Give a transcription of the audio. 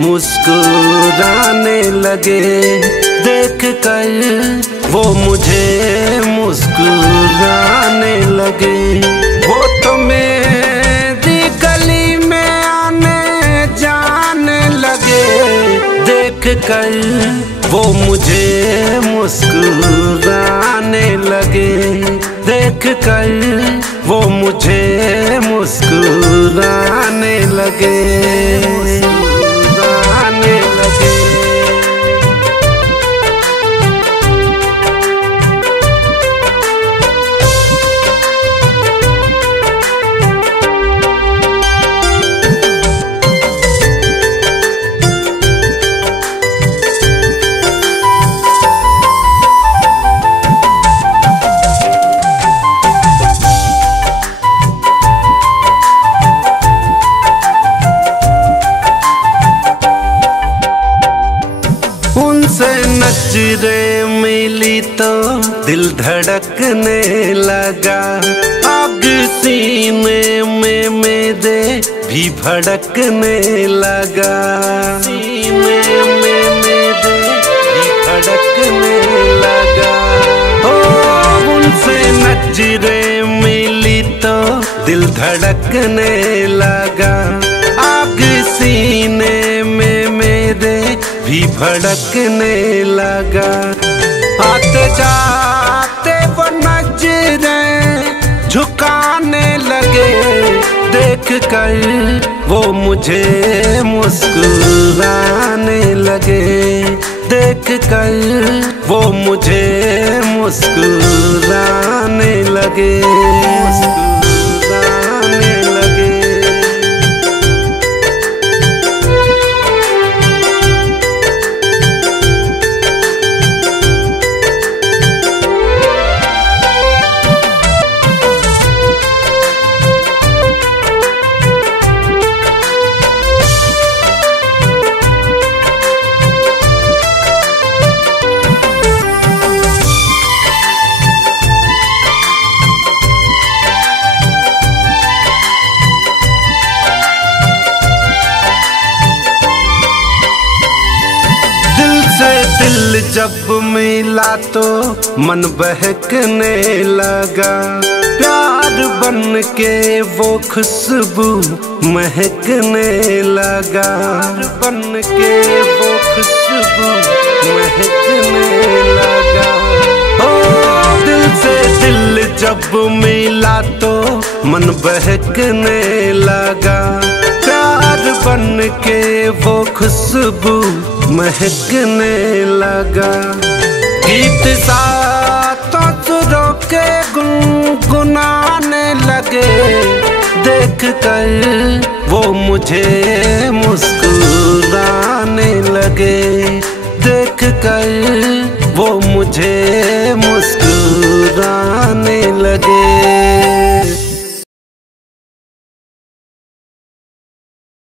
मुस्कुराने लगे। देख कर वो मुझे मुस्कुराने लगे। वो तो मेरी गली में आने जाने लगे। देख कर वो मुझे मुस्कुराने लगे। देख कर वो मुझे मुस्कुराने लगे। मुस्कुराने लगे। उनसे नजरें मिली तो दिल धड़कने लगा। आग सीने में मेरे भी भड़कने लगा। सीने में मेरे भी भड़कने लगा। ओ उनसे नजरें मिली तो दिल धड़कने लगा। आग सीने में मेरे भी भड़कने लगा। आते जाते वो नजरें झुकाने लगे। देख कर वो मुझे मुस्कुराने लगे। देख कर वो मुझे मुस्कुराने लगे। मुस्कुराने लगे। दिल जब मिला तो मन बहकने लगा। प्यार बन के वो खुशबू महकने लगा। बन के वो खुशबू महकने लगा। ओ दिल से दिल जब मिला तो मन बहकने लगा। प्यार बन के वो खुशबू महकने लगा। गीत सातों सुरों के गुनगुनाने लगे। देख कर वो मुझे मुस्कुराने लगे। देख कर वो मुझे